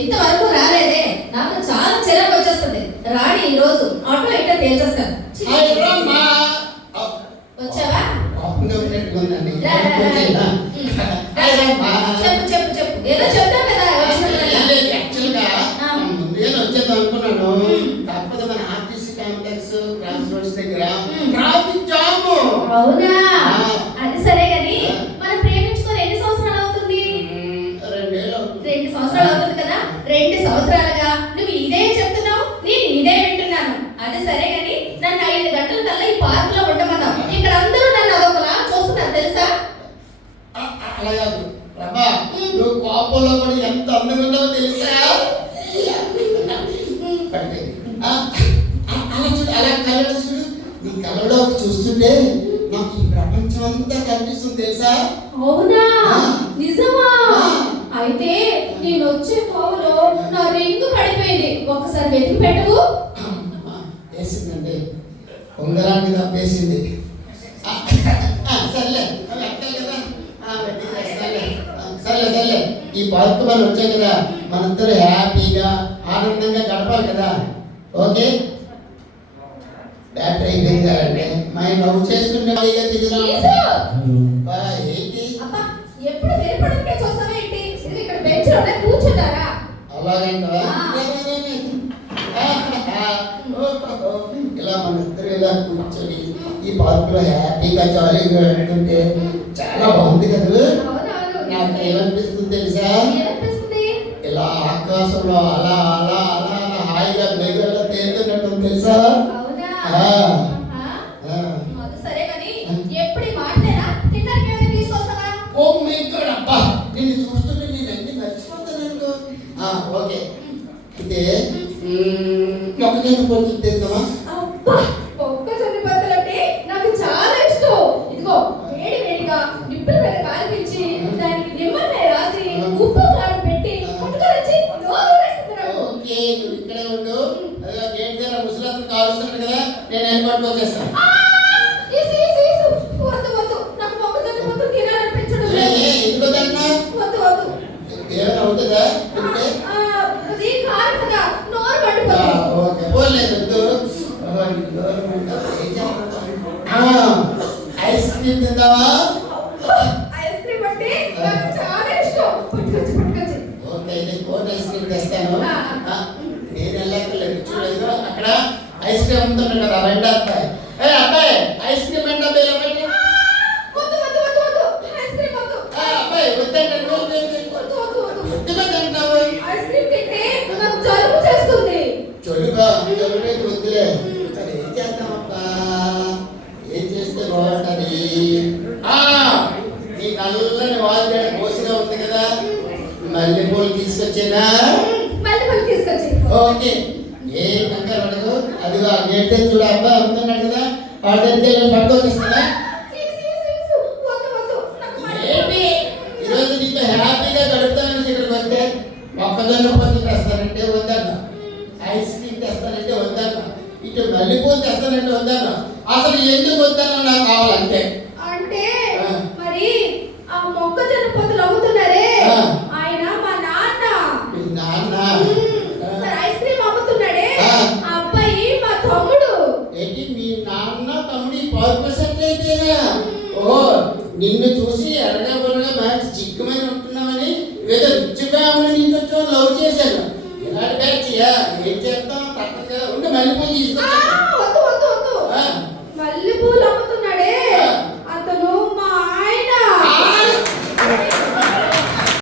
ఇంతవరకు రాలేదే, నాకు చాలా చిరాకు వచ్చేస్తుంది. రాణి ఈ రోజు ఆటో ఇట్లా తేల్చేస్తాను. వచ్చావా? చెప్పు చెప్పు చెప్పు, ఏదో చెప్తావు కదా. వచ్చేది అనుకున్నాను, కాకపోతే మన ఆర్టీసీ కాంప్లెక్స్ క్రాస్ రోడ్స్ దగ్గర ట్రాఫిక్ జామ్. అవునా? అది సరే గాని మనం ప్రేమించుకొని ఎన్ని సంవత్సరాలు అవుతుంది? 2 సంవత్సరాలు అవుతుంది కదా. 2 సంవత్సరాలుగా నువ్వు ఇదే చెప్తున్నావు, నేను ఇదే వింటున్నాను. అది సరే గాని నన్ను 5 గంటల కల్లా ఈ పార్క్ లో ఉండమన్నావు. ఇక్కడ అందరూ నన్ను అదొకలా చూస్తున్నారు తెలుసా? అలా కాదు ప్రభా, నువ్వు కోపంలో కూడా ఎంత అందంగా ఉన్నావో తెలుసా? అలా కళ్ళలో చూడు, నీ కళ్ళలో చూస్తుంటే నాకు ఈ ప్రపంచం అంతా కనిపిస్తుంది తెలుసా? అవునా? నిజమా? అయితే నేను వచ్చే కోవలో నా రింగ్ పడిపోయింది, ఒకసారి వెతికి పెట్టవు? వేసిందండి, ఉంగరాన్ని తప్పేసింది. సర్లే సర్లే సర్లే, ఈ పార్క్ మనం వచ్చాం కదా, మనందరూ హ్యాపీగా ఆనందంగా గడపాలి కదా. ఓకే, బ్యాటరీ అయిపోయింది కదండి, మనం లవ్ చేసుకుంటే దిగుదాం. ఏంటి ఎప్పుడు వేరుపడకే చూస్తావా ఏంటి? ఇక్కడ బెంచ్ లోనే కూర్చుంటారా? అలాగంటవా? ఇలా మన ఇద్దరు ఇలా కూర్చొని ఈ పార్క్ లో హ్యాపీగా జాలీగా వెళ్తుంటే చాలా బాగుంది కదా. నాకు ఏమనిపిస్తుంది తెలుసా? ఇలా ఆకాశంలో అలా అలా అలా అలా హాయిగా మేఘాల్లో తేలుతున్నట్టు తెలుసా? ఓ మై గాడ్, అబ్బా నిన్ను చూస్తుంటే నేను అన్ని మర్చిపోతాను అనుకో. ఓకే, అయితే మొక్కజొన్న పొత్తులు తిందామా? మొక్కజొన్న పొత్తులు అంటే నాకు చాలా ఇష్టం. ఇదిగో వేడి వేడిగా నిప్పుల మీద కాల్పించి దానికి నిమ్మకాయ రాసి ఉప్పు కారం పెట్టి పట్టుకొచ్చి ఓకే, నువ్వు ఇక్కడే ఉండు. గేట్ దగ్గర ముసలాత్మ కాలుస్తున్నాడు కదా, నేను వెళ్ళి పట్టుకొచ్చేస్తాను. ఏమైనా అవుతుందా? ఐస్ క్రీమ్ తిందావా? ఓకే, అయితే కోన్ ఐస్ క్రీమ్ తెస్తాను. నేను వెళ్ళక్కర్లేదు, చూడలేదు అక్కడ ఐస్ క్రీమ్ అమ్ముతున్నాడు కదా రెండో అబ్బాయి. అబ్బాయి ఐస్ క్రీమ్ అంటే అబ్బాయి అబ్బాయి వద్దంటే జలుబు వద్దులే. ఏం చేద్దామబ్బా, ఏం చేస్తే బాగుంటది? నీ నల్లని వాళ్ళు మోసగా ఉంది కదా, మల్లెపూలు తీసుకొచ్చేనా? ఓకే, ఏ కంగారు పడదు. అదిగో గేట్ దగ్గర చూడ అబ్బా అమ్ముతున్నాడు కదా, వాడి దగ్గర పట్టుకొచ్చేస్తున్నా. ఏంటి ఈరోజు నీతో హ్యాపీగా గడుపుతానని ఇక్కడికి వస్తే మొక్కజొన్న పొత్తులు తెస్తానంటే వద్దన్నా, ఐస్ క్రీమ్ తెస్తానంటే వద్దన్నా, ఇటు మల్లెపూలు తెస్తానంటే వద్దన్నా. అసలు ఎందుకు వద్దన్నా నాకు కావాలంటే. అంటే మరి ఆ మొక్కజొన్న పొత్తులు అమ్ముతున్నారే ఆయన మా నాన్న. మీ నాన్న? ఐస్ క్రీమ్ అమ్ముతున్నాడే ఆ అబ్బాయి మా తమ్ముడు. ఏంటి మీ నాన్న తమ్ముడు పార్కు సెట్ అయితేనా? ఓ, నిన్ను చూసి ఎరగా బొరగా మ్యాచ్ చిక్కుమని ఉంటున్నామని ఏదో రిచ్ ఫ్యామిలీ నుంచి వచ్చి లవ్ చేశాను. ఇలాంటి బ్యాచ్ ఏం చేస్తాం, తప్పక ఉండి మల్లెపూలు తీసుకొచ్చాను.